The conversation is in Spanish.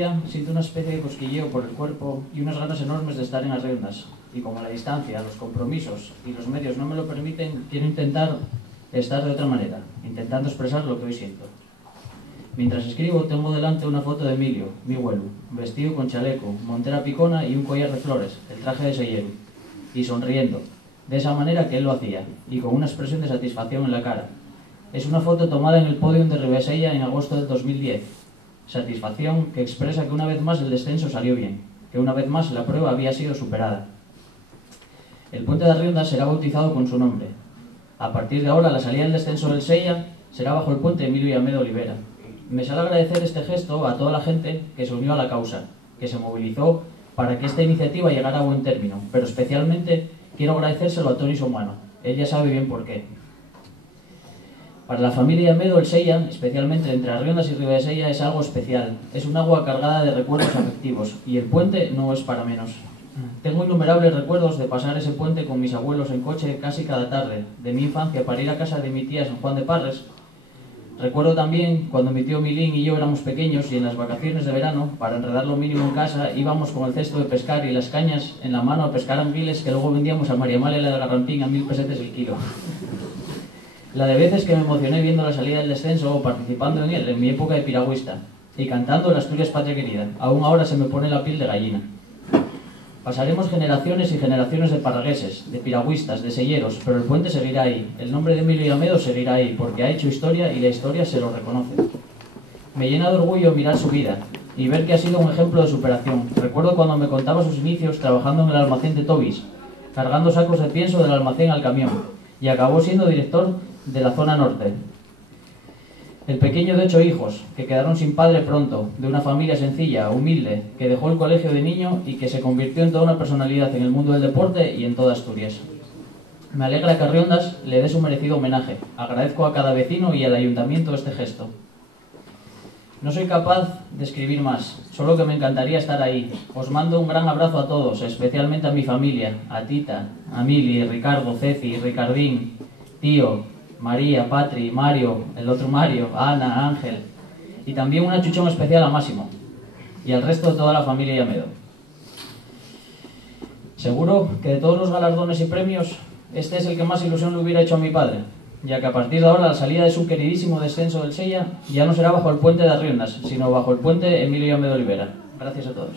distancia siento una especie de cosquilleo por el cuerpo y unas ganas enormes de estar en Arriondas. Y como la distancia, los compromisos y los medios no me lo permiten, quiero intentar estar de otra manera, intentando expresar lo que hoy siento. Mientras escribo, tengo delante una foto de Emilio, mi abuelo, vestido con chaleco, montera picona y un collar de flores, el traje de sellero, y sonriendo, de esa manera que él lo hacía, y con una expresión de satisfacción en la cara. Es una foto tomada en el podium de Ribesella en agosto del 2010. Satisfacción que expresa que una vez más el descenso salió bien, que una vez más la prueba había sido superada. El puente de Arriondas será bautizado con su nombre. A partir de ahora, la salida del descenso del Sella será bajo el puente Emilio y Amedo Olivera. Me sale agradecer este gesto a toda la gente que se unió a la causa, que se movilizó para que esta iniciativa llegara a buen término, pero especialmente quiero agradecérselo a Toni Somano. Él ya sabe bien por qué. Para la familia Amedo, el Sella, especialmente entre Arriondas y Ribesella, es algo especial. Es un agua cargada de recuerdos afectivos, y el puente no es para menos. Tengo innumerables recuerdos de pasar ese puente con mis abuelos en coche casi cada tarde, de mi infancia para ir a casa de mi tía San Juan de Parres. Recuerdo también cuando mi tío Milín y yo éramos pequeños y en las vacaciones de verano, para enredar lo mínimo en casa, íbamos con el cesto de pescar y las cañas en la mano a pescar anguiles que luego vendíamos a María Amália de Garrampín a 1000 pesetes el kilo. La de veces que me emocioné viendo la salida del descenso o participando en él en mi época de piragüista y cantando la Asturias Patria Querida, aún ahora se me pone la piel de gallina. Pasaremos generaciones y generaciones de parragueses, de piragüistas, de selleros, pero el puente seguirá ahí, el nombre de Emilio y Amedo seguirá ahí, porque ha hecho historia y la historia se lo reconoce. Me llena de orgullo mirar su vida y ver que ha sido un ejemplo de superación. Recuerdo cuando me contaba sus inicios trabajando en el almacén de Tobis, cargando sacos de pienso del almacén al camión, y acabó siendo director de la zona norte. El pequeño de 8 hijos, que quedaron sin padre pronto, de una familia sencilla, humilde, que dejó el colegio de niño y que se convirtió en toda una personalidad en el mundo del deporte y en toda Asturias. Me alegra que Arriondas le dé su merecido homenaje. Agradezco a cada vecino y al ayuntamiento este gesto. No soy capaz de escribir más, solo que me encantaría estar ahí. Os mando un gran abrazo a todos, especialmente a mi familia, a Tita, a Mili, Ricardo, Ceci, Ricardín, Tío, María, Patri, Mario, el otro Mario, Ana, Ángel, y también un achuchón especial a Máximo y al resto de toda la familia Amedo. Seguro que de todos los galardones y premios, este es el que más ilusión le hubiera hecho a mi padre, ya que a partir de ahora la salida de su queridísimo descenso del Sella ya no será bajo el puente de Arriondas, sino bajo el puente Emilio y Amedo Olivera. Gracias a todos.